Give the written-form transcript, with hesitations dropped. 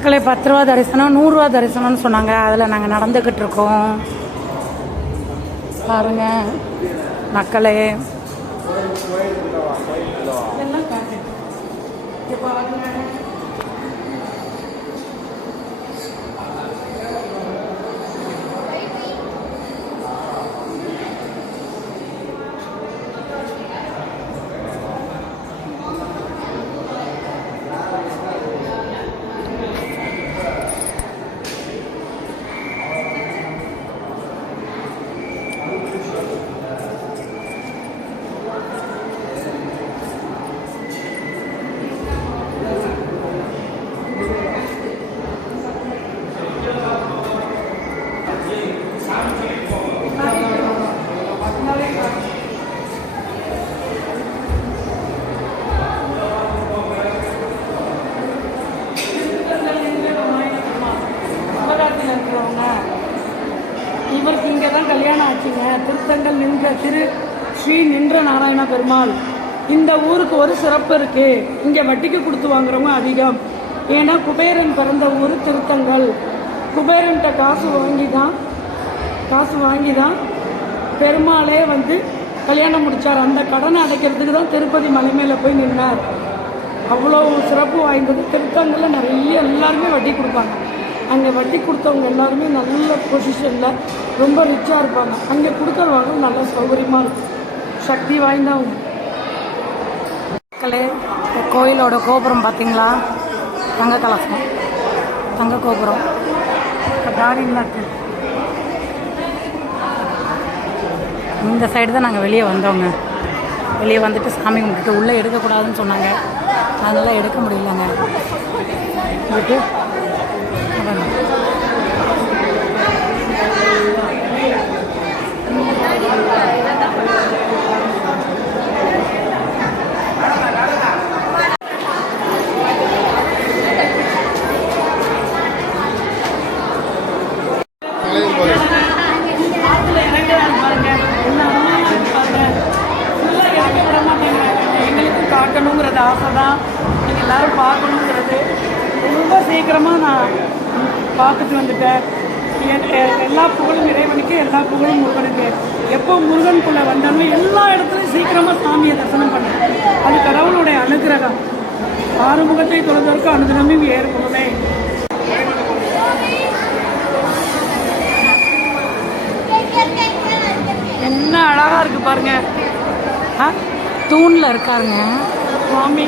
மக்களே 10 ரூபா தரிசனம் 100 ரூபா தரிசனம்னு சொன்னாங்க. அதில் நாங்கள் நடந்துக்கிட்டு இருக்கோம். பாருங்க மக்களே. இவருக்கு இங்கே தான் கல்யாணம் ஆச்சுங்க. திருத்தங்கல் நின்ற திரு ஸ்ரீ நின்ற நாராயண பெருமாள். இந்த ஊருக்கு ஒரு சிறப்பு இருக்கு. இங்கே வட்டிக்கு கொடுத்து வாங்குறவங்க அதிகம். ஏன்னா குபேரன் பிறந்த ஊர் திருத்தங்கல். குபேரன்கிட்ட காசு வாங்கி தான் பெருமாளே வந்து கல்யாணம் முடித்தார். அந்த கடனை அடைக்கிறதுக்கு தான் திருப்பதி மலை மேலே போய் நின்றார். அவ்வளோ சிறப்பு வாய்ந்தது. திருத்தங்கல்ல நிறைய எல்லாருமே வட்டி கொடுப்பாங்க. அங்கே வட்டி கொடுத்தவங்க எல்லாருமே நல்ல பொசிஷனில் ரொம்ப ரிச்சாக இருப்பாங்க. அங்கே கொடுக்குறவங்க நல்ல சௌகரியமாக இருக்கும். சக்தி வாய்ந்தவங்க. மக்களே, கோயிலோட கோபுரம் பார்த்தீங்களா? தங்க கலசம், தங்க கோபுரம். தாரிலாம் இருக்கு. இந்த சைடு தான் நாங்கள் வெளியே வந்தோங்க. வெளியே வந்துட்டு சாமி கும்பிட்டுட்டு உள்ளே எடுக்கக்கூடாதுன்னு சொன்னாங்க. அதனால் எடுக்க முடியலங்க. இதுக்கு பார்க்கணுங்கிறது ஆசை தான். நீங்கள் எல்லோரும் பார்க்கணுங்கிறது. ரொம்ப சீக்கிரமாக நான் பார்த்துட்டு வந்துட்டேன். எல்லா புகழும் இறைவனுக்கு, எல்லா புகழும் முருகனுக்கு. எப்போ முருகனுக்குள்ளே வந்தாலும் எல்லா இடத்துலையும் சீக்கிரமாக சாமியை தரிசனம் பண்ணேன். அது கடவுளுடைய அனுகிரகம். ஆறுமுகத்தை தொழுதற்கு அனுதினமும் ஏற்படுமே. என்ன அழகாக இருக்குது பாருங்க. தூணில் இருக்காருங்க சுவாமி.